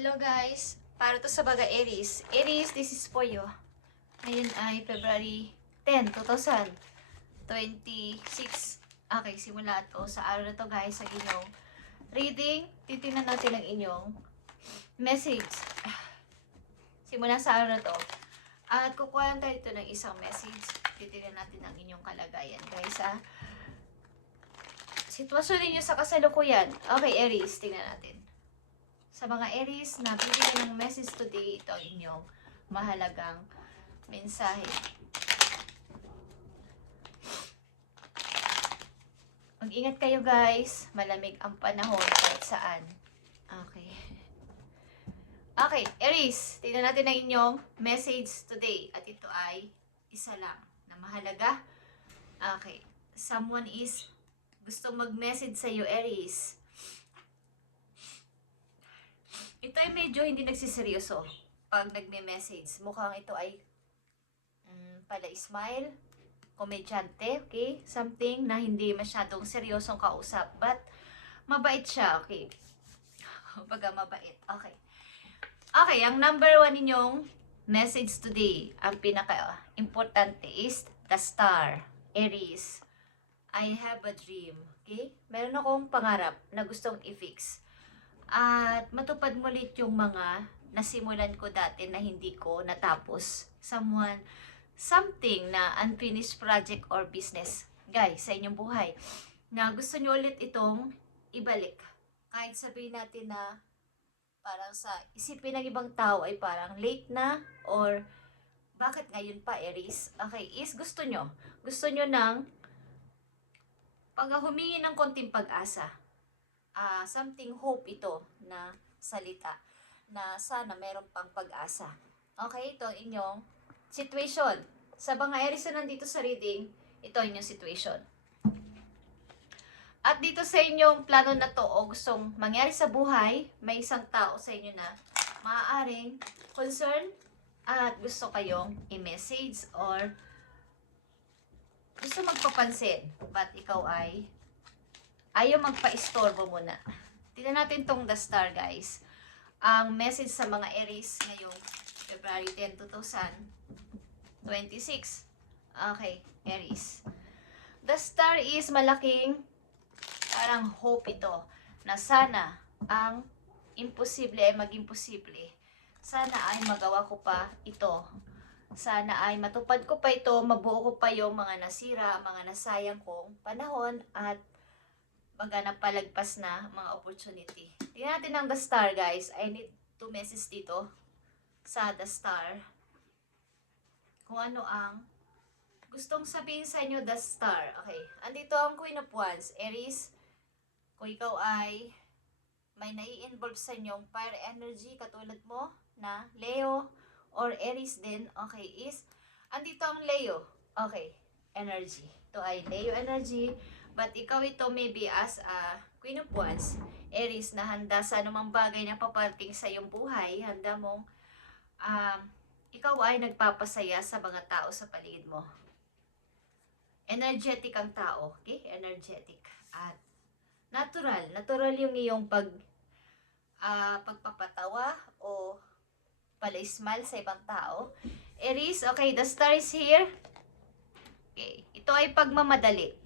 Hello guys, para to sa baga Aries. Aries, this is for you. Ngayon ay February 10, 2026. Okay, simula to sa araw na to guys sa inyong reading. Titingnan natin ang inyong message. Simula sa araw na to. At kukuha lang tayo ito ng isang message. Titingnan natin ang inyong kalagayan guys ha. Sitwasyon ninyo sa kasalukuyan. Okay Aries, tingnan natin. Sa mga Aries na bibigyan ng message today, ito ang inyong mahalagang mensahe. Mag-ingat kayo guys. Malamig ang panahon kahit saan. Okay. Okay, Aries. Tingnan natin ang inyong message today. At ito ay isa lang na mahalaga. Okay. Someone is gustong mag-message sa iyo, Aries. Ito ay medyo hindi nagsiseryoso pag nagme-message. Mukhang ito ay pala-smile, komedyante, okay? Something na hindi masyadong seryosong kausap. But, mabait siya, okay? Baga mabait, okay. Okay, ang number 1 ninyong message today, ang pinaka-importante is the star, Aries. I have a dream, okay? Meron akong pangarap na gustong i-fix. At matupad mo ulit yung mga nasimulan ko dati na hindi ko natapos. Something na unfinished project or business. Guys, sa inyong buhay. Na gusto nyo ulit itong ibalik. Kahit sabihin natin na parang sa isipin ng ibang tao ay parang late na or bakit ngayon pa Aries? Okay, is gusto nyo ng pag humingi ng konting pag-asa. Something hope ito na salita na sana meron pang pag-asa. Okay, ito ang inyong situation. Sa mga Aries na nandito sa reading, ito ang inyong situation. At dito sa inyong plano na to o gustong mangyari sa buhay, may isang tao sa inyo na maaaring concern at gusto kayong i-message or gusto magpapansin. But ikaw ay ayaw magpa-istorbo muna. Tignan natin tong the star guys. Ang message sa mga Aries ngayong February 10, 2026. Okay, Aries. The star is malaking parang hope ito na sana ang imposible ay maging posible. Sana ay magawa ko pa ito. Sana ay matupad ko pa ito, mabuo ko pa yung mga nasira, mga nasayang kong panahon at baga napalagpas na mga opportunity. Tingnan natin ang the star guys. I need to message dito sa the star. Kung ano ang gustong sabihin sa inyo the star. Okay. Andito ang Queen of Wands. Aries, kung ikaw ay may nai-involve sa inyong fire energy katulad mo na Leo or Aries din. Okay. Is andito ang Leo. Okay. Energy. Ito ay Leo energy. But ikaw ito maybe as a Queen of Wands, Aries na handa sa anumang bagay na paparating sa iyong buhay, handa mong ikaw ay nagpapasaya sa mga tao sa paligid mo. Energetic ang tao, okay? Energetic. At natural yung iyong pagpapatawa o pala-smile sa ibang tao. Aries, okay, the star is here. Okay, ito ay pagmamadali.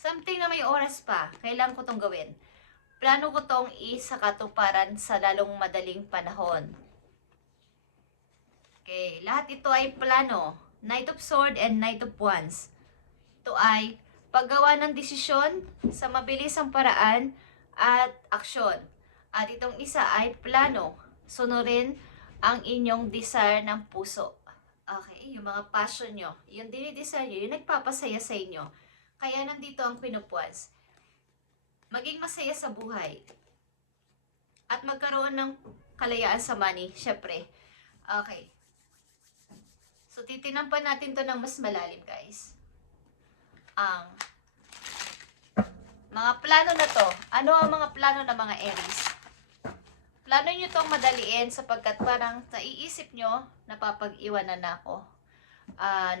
Something na may oras pa, kailangan ko tong gawin. Plano ko tong isakatuparan sa lalong madaling panahon. Okay, lahat ito ay plano. Knight of Swords and Knight of Wands. Ito ay paggawa ng desisyon sa mabilisang paraan at aksyon. At itong isa ay plano. Sunurin ang inyong desire ng puso. Okay, yung mga passion nyo, yung dinidesire nyo, yung nagpapasaya sa inyo. Kaya nandito ang Queen of Wands. Maging masaya sa buhay. At magkaroon ng kalayaan sa money, syempre. Okay. So, titinan pa natin to ng mas malalim, guys. Ang mga plano na to. Ano ang mga plano ng mga Aries? Plano nyo tong madaliin sapagkat parang naiisip nyo, napapag-iwanan na ako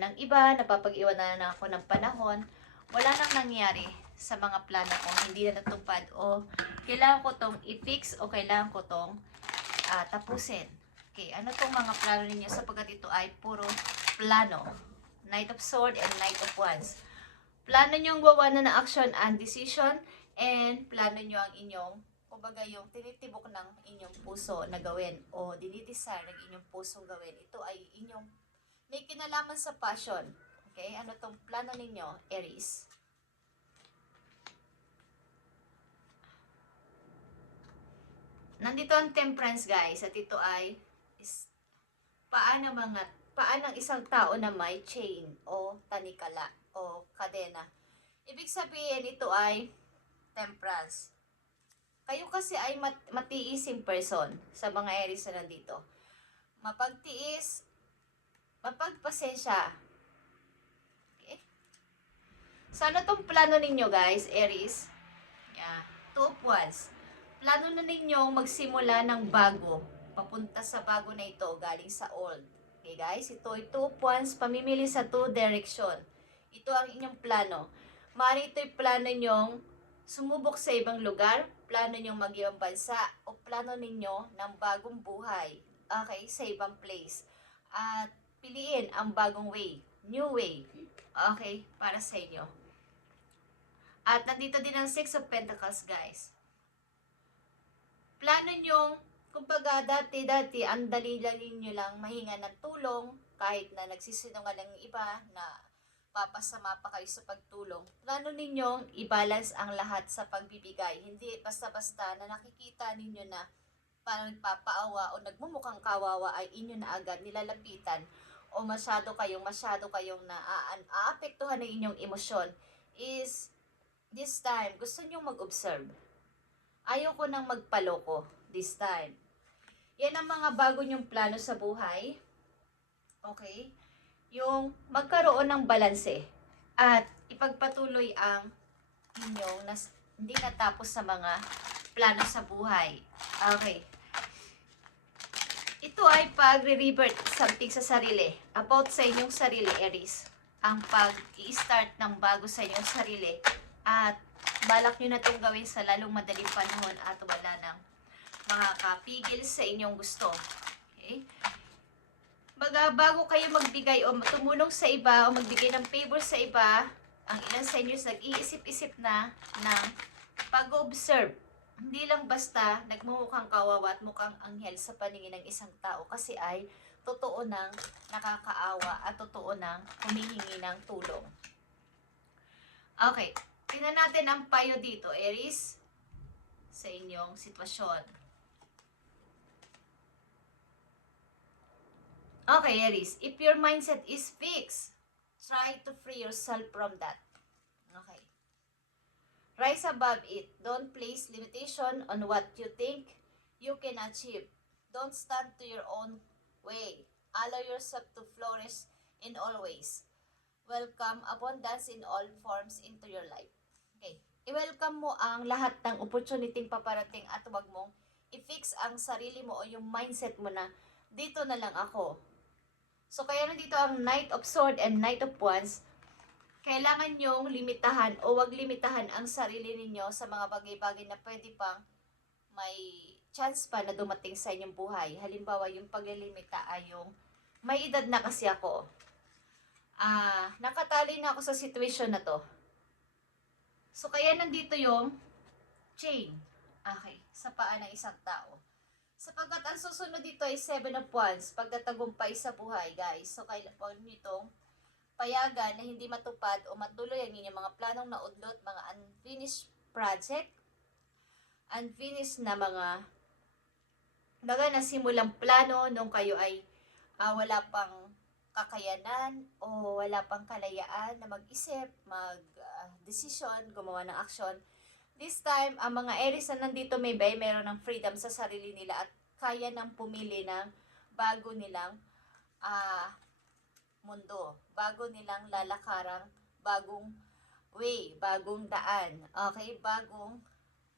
ng iba, napapag-iwanan na ako ng panahon. Wala nang nangyari sa mga plano ko, hindi na natupad o kailangan ko tong i-fix o kailangan ko tong tapusin. Okay, ano tong mga plano ninyo sapagkat ito ay puro plano. Knight of Swords and Knight of Wands. Plano nyo ang gawa na ng action and decision, and plano nyo ang inyong, kumbaga yung tinitibok ng inyong puso na gawin o dinidesire ng inyong pusong gawin. Ito ay inyong may kinalaman sa passion. Okay, ano tong plano ninyo, Aries? Nandito ang Temperance, guys, at ito ay paano ang isang tao na may chain o tanikala o kadena. Ibig sabihin, ito ay Temperance. Kayo kasi ay matiising person sa mga Aries na nandito. Mapagtiis, mapagpasensya. Okay? So, ano tong plano ninyo, guys, Aries? Yeah. 2 of Wands. Plano na ninyong magsimula ng bago. Papunta sa bago na ito, galing sa old. Okay, guys? Ito ay 2 of Wands, pamimili sa 2 direction. Ito ang inyong plano. Mari ito'y plano nyong sumubok sa ibang lugar, plano nyong mag-ibang bansa, o plano ninyo ng bagong buhay. Okay, sa ibang place. At piliin ang bagong way, new way. Okay, para sa inyo. At nandito din ang 6 of Pentacles, guys. Plano nyong, kumbaga dati, ang dali-dali nyo lang mahinga ng tulong, kahit na nagsisinungaling ng iba na papasama pa kayo sa pagtulong. Plano ninyong i-balance ang lahat sa pagbibigay. Hindi basta-basta na nakikita ninyo na parang nagpapaawa o nagmumukhang kawawa ay inyo na agad nilalapitan o masyado kayong aapektuhan ng inyong emosyon is this time, gusto nyong mag-observe. Ayoko nang magpaloko this time. Yan ang mga bago nyong plano sa buhay. Okay? Yung magkaroon ng balanse at ipagpatuloy ang inyong hindi natapos sa mga plano sa buhay. Okay. Ito ay pag-revert something sa sarili. About sa inyong sarili, Aries. Ang pag-i-start ng bago sa inyong sarili. At balak nyo na itong gawin sa lalong madaling panahon at wala nang makakapigil sa inyong gusto. Okay? Bago kayo magbigay o tumulong sa iba o magbigay ng favor sa iba, ang ilan sa inyo nag-iisip-isip na ng pag-observe. Hindi lang basta nagmumukhang kawawa at mukhang anghel sa paningin ng isang tao kasi ay totoo nang nakakaawa at totoo nang humihingi ng tulong. Okay. Tingnan natin ang payo dito, Aries, sa inyong sitwasyon. Okay, Aries, if your mindset is fixed, try to free yourself from that. Okay. Rise above it. Don't place limitation on what you think you can achieve. Don't stand to your own way. Allow yourself to flourish in all ways. Welcome abundance in all forms into your life. Okay. I-welcome mo ang lahat ng opportunity paparating at huwag mong i-fix ang sarili mo o yung mindset mo na dito na lang ako. So, kaya nandito ang Knight of Swords and Knight of Wands. Kailangan nyong limitahan o wag limitahan ang sarili ninyo sa mga bagay-bagay na pwede pang may chance pa na dumating sa inyong buhay. Halimbawa, yung paglilimita ay yung may edad na kasi ako. Nakatali na ako sa situation na to. So, kaya nandito yung chain. Okay, sa paa ng isang tao. Sapagkat ang susunod dito ay 7 of Wands, pagtatagumpay sa buhay, guys. So, kailangan nyo itong payagan na hindi matupad o matuloy ang inyong mga planong naudlot, mga unfinished project, unfinished na mga nasimulang plano nung kayo ay wala pang kakayanan o wala pang kalayaan na mag-isip, mag-desisyon, gumawa ng aksyon. This time, ang mga Aries na nandito meron ng freedom sa sarili nila at kaya nang pumili ng bago nilang mundo, bago nilang lalakarang, bagong way, bagong daan, okay, bagong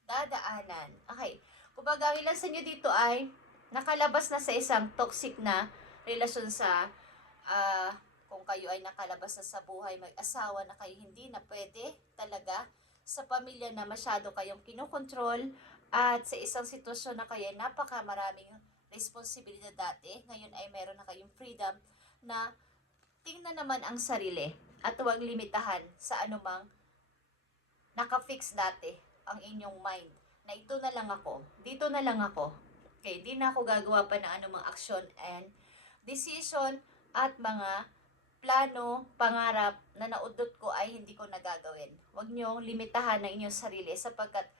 dadaanan. Okay, kumbaga ang ilan sa inyo dito ay nakalabas na sa isang toxic na relasyon sa kung kayo ay nakalabas na sa buhay, mag-asawa na kayo, hindi na pwede talaga sa pamilya na masyado kayong kinokontrol at sa isang sitwasyon na kayo napakamaraming responsibilidad dati, ngayon ay meron na kayong freedom na tingnan naman ang sarili at huwag limitahan sa anumang nakafix dati ang inyong mind na ito na lang ako, dito na lang ako. Okay, hindi na ako gagawa pa ng anumang aksyon and decision at mga plano, pangarap na naudot ko ay hindi ko nagagawin. Huwag niyong limitahan ang inyong sarili sapagkat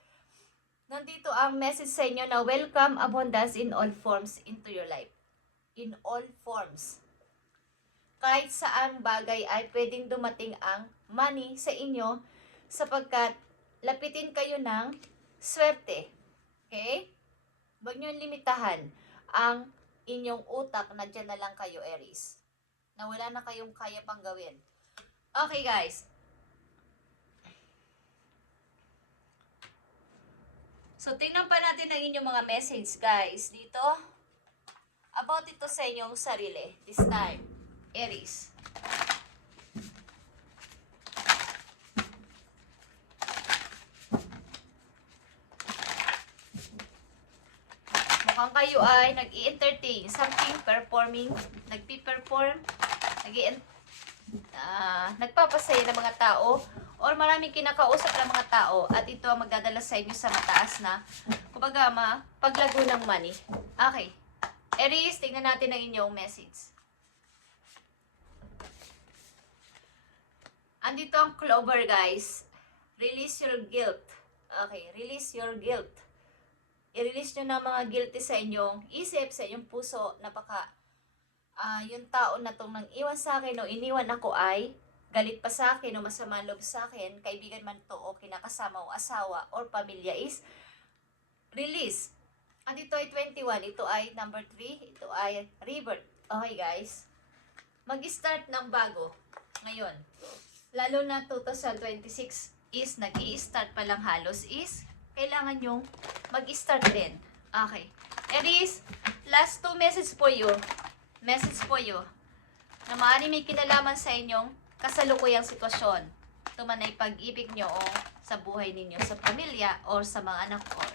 nandito ang message sa inyo na welcome abundance in all forms into your life. In all forms. Kahit saan bagay ay pwedeng dumating ang money sa inyo sapagkat lapitin kayo ng swerte. Okay? Huwag nyo limitahan ang inyong utak na dyan na lang kayo, Aries. Na wala na kayong kaya pang gawin. Okay, guys. So, tingnan pa natin ang inyong mga message, guys. Dito, about ito sa inyong sarili. This time, Aries. Mukhang kayo ay nag-i-entertain, something performing, nagpi-perform, nagpapasaya ng mga tao, or maraming kinakausap ng mga tao, at ito ang magdadala sa inyo sa mataas na, kumbaga, paglago ng money. Okay. Aries, tingnan natin ang inyong message. Andito ang Clover, guys. Release your guilt. Okay, release your guilt. I-release nyo na mga guilty sa inyong isip, sa inyong puso, na baka yung tao na itong nang iwan sa akin o iniwan ako ay galit pa sa akin o masama loob sa akin, kaibigan man to o kinakasama o asawa or pamilya, is release. At ito ay 21, ito ay number 3, ito ay rebirth. Okay, guys, mag-start ng bago ngayon. Lalo na 2026 is nag-i-start pa lang halos, is kailangan yung mag-start din. Okay. Aries, last 2 message po you. Message po you. Na maaari may kinalaman sa inyong kasalukuyang sitwasyon. Ito man ay pag-ibig nyo o sa buhay ninyo, sa pamilya or sa mga anak or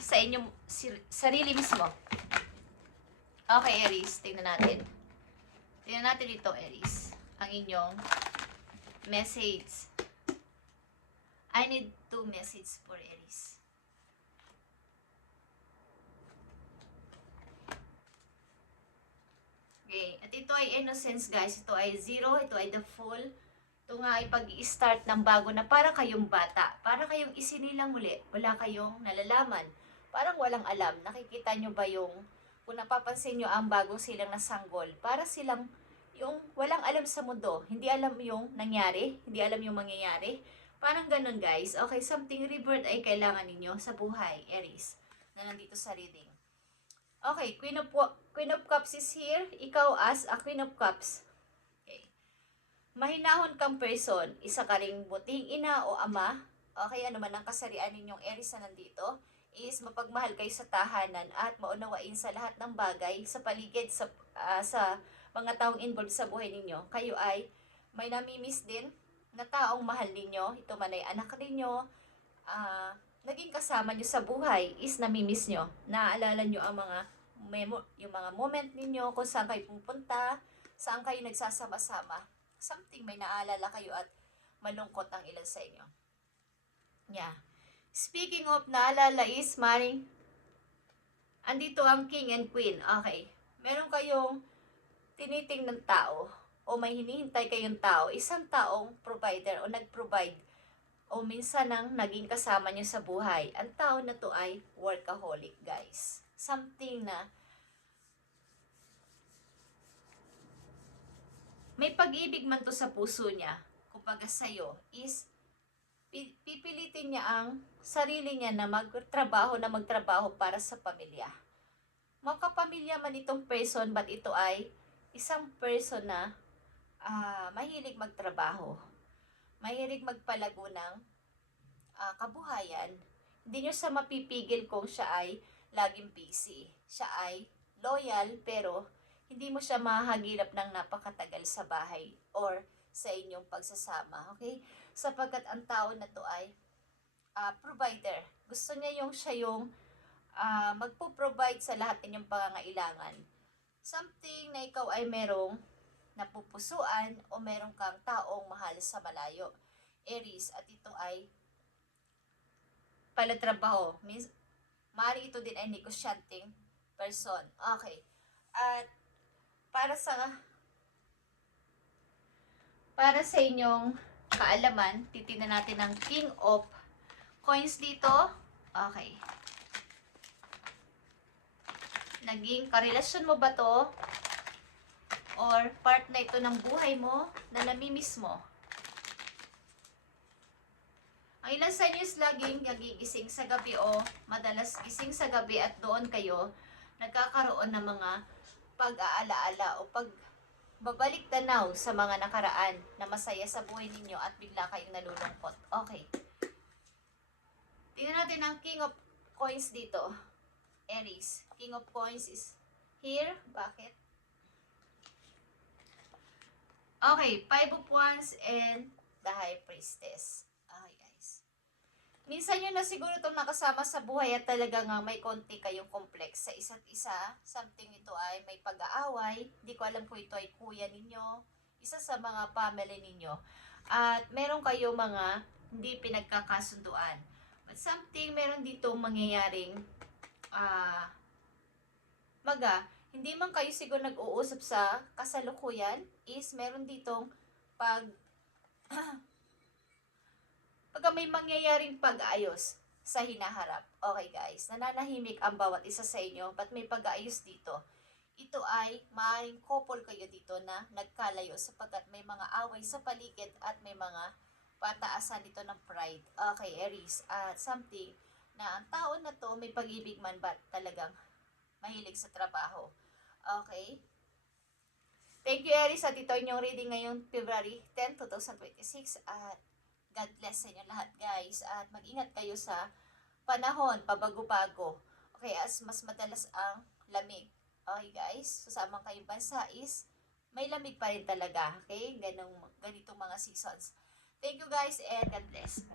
sa inyong sarili mismo. Okay, Aries. Tingnan natin. Tingnan natin dito, Aries. Ang inyong message. I need 2 message for Aries. Okay. At ito ay innocence, guys. Ito ay 0. Ito ay the full. Ito nga ay pag-i-start ng bago na para kayong bata. Para kayong isinilang muli. Wala kayong nalalaman. Parang walang alam. Nakikita nyo ba yung, kung napapansin nyo ang bagong silang nasanggol, para silang yung walang alam sa mundo. Hindi alam yung nangyari. Hindi alam yung mangyayari. Parang ganun, guys. Okay, something rebirth ay kailangan ninyo sa buhay, Aries, na nandito sa reading. Okay, Queen of Cups is here. Ikaw as a Queen of Cups. Okay. Mahinahon kang person. Isa ka ring buting ina o ama. Okay, ano man ang kasarian ninyong Aries na nandito, is mapagmahal kayo sa tahanan at maunawain sa lahat ng bagay sa paligid sa mga taong involved sa buhay ninyo. Kayo ay may namimiss din na taong mahal ninyo, ito man ay anak ninyo, naging kasama nyo sa buhay, is namimiss nyo. Naaalala nyo ang mga yung mga moment ninyo, kung saan kayo pupunta, saan kayo nagsasama-sama. Something may naalala kayo at malungkot ang ilan sa inyo. Yeah. Speaking of naalala is, maring, andito ang King and Queen. Okay. Meron kayong tinitingnan tao, o may hinihintay kayong tao, isang taong provider o nag-provide o minsan nang naging kasama nyo sa buhay. Ang tao na to ay workaholic, guys. Something na may pag-ibig man to sa puso niya, kumbaga sa'yo, is pipilitin niya ang sarili niya na magtrabaho para sa pamilya. Magkapamilya man itong person, but ito ay isang person na mahilig magtrabaho, mahilig magpalago ng kabuhayan. Hindi nyo siya mapipigil kung siya ay laging busy. Siya ay loyal, pero hindi mo siya mahagilap ng napakatagal sa bahay or sa inyong pagsasama. Okay? Sapagkat ang tao na to ay provider. Gusto niya siya yung magpo-provide sa lahat ninyong pangangailangan. Something na ikaw ay merong napupusuan o meron kang taong mahal sa malayo. Aries, at ito ay palatrabaho. Means, maaari ito din ay negosyanteng person. Okay. At para sa inyong kaalaman, titingnan natin ang King of Coins dito. Okay. Naging karelasyon mo ba to? Or part na ito ng buhay mo na namimiss mo? Ang ilan sa inyo is laging nagigising sa gabi o madalas gising sa gabi at doon kayo nagkakaroon ng mga pag-aalaala o pagbabalik tanaw sa mga nakaraan na masaya sa buhay ninyo at bigla kayong nalulungkot. Okay. Tingnan natin ang King of Coins dito. Aries. King of Coins is here. Bakit? Okay. Five of Wands and the High Priestess. Okay, guys. Minsan nyo na siguro itong nakasama sa buhay at talaga nga may konti kayong complex sa isa't isa. Something ito ay may pag-aaway. Hindi ko alam kung ito ay kuya ninyo. Isa sa mga family ninyo. At meron kayo mga hindi pinagkakasunduan. But something, meron dito mangyayaring hindi man kayo siguro nag-uusap sa kasalukuyan, is meron ditong pagka may mangyayaring pag-aayos sa hinaharap. Okay guys, nananahimik ang bawat isa sa inyo, but may pag-aayos dito. Ito ay maaaring couple kayo dito na nagkalayo sapagkat may mga away sa paligid at may mga pataasan dito ng pride. Okay, Aries, at something na ang tao na to may pag-ibig man but talagang mahilig sa trabaho. Okay? Thank you, Aries, at ito inyong reading ngayong February 10, 2026. At God bless sa inyo lahat, guys. At mag-ingat kayo sa panahon, pabago-bago. Okay, as mas madalas ang lamig. Okay, guys? Susamang kayong bansa is may lamig pa rin talaga. Okay? Ganitong mga seasons. Thank you, guys, and God bless.